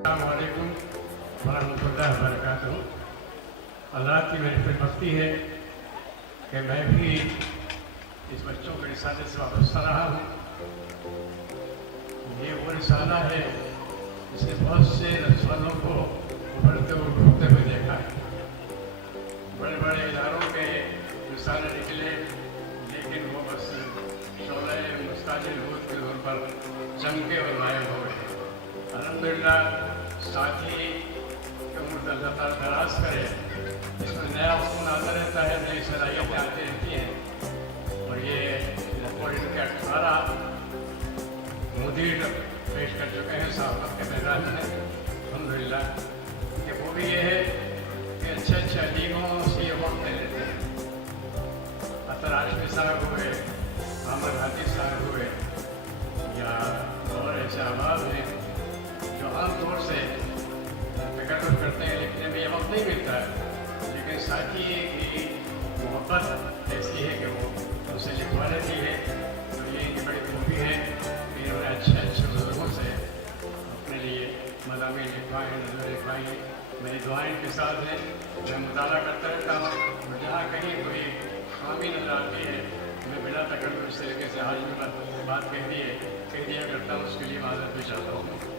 अस्सलामुअलैकुम वरहमतुल्लाहि वबरकातुहू। अल्लाह की मेरी खुशबख्ती है कि मैं भी इस बच्चों के रिसाले से वाबस्ता रहा हूँ। ये वो रिसाला है जिसके बहुत से रसवालों को उभरते हुए ढूंढते हुए देखा है। बड़े बड़े इदारों के रिसाले निकले, लेकिन वो बस शोले मुस्ताजिल नूर के तौर पर चमके और गायब हो गए। अल्हम्दुलिल्लाह साथी की उम्र अल्लाह ताला दराज करे, इसमें नया खून आता रहता है, नई सलाहियतें आती रहती हैं। और ये रिपोर्ट इनके 18 मुदीर पेश कर चुके हैं सहाफ़त के मैदान में अल्हम्दुलिल्लाह। कि वो भी ये है कि अच्छे अच्छे अलीमों से ये वक्त ले लेते हैं। अतर आशमी साहब हुए, अहमद हादी साहब हुए, या और ऐसे आवाज़ हैं जो आम तौर से तकर्रुर करते हैं, लिखने में ये वक्त नहीं मिलता है, लेकिन साथी की मोहब्बत ऐसी है कि वो उनसे लिखवा लेती है। तो ये इनकी बड़ी खूबी है कि इन्होंने अच्छे अच्छे बुजुर्गों से अपने लिए मज़ामीन लिखवाएँ, नज़र लिखवाई हैं। मेरी दुआएं इनके साथ हैं। मैं मुताला करता रहता हूँ, जहाँ कहीं कोई खामी नज़र आती है मैं बिना तकर्रुर इस तरीके से हाजिर बात कह दिया करता हूँ, उसके लिए माज़रत भी चाहता हूँ।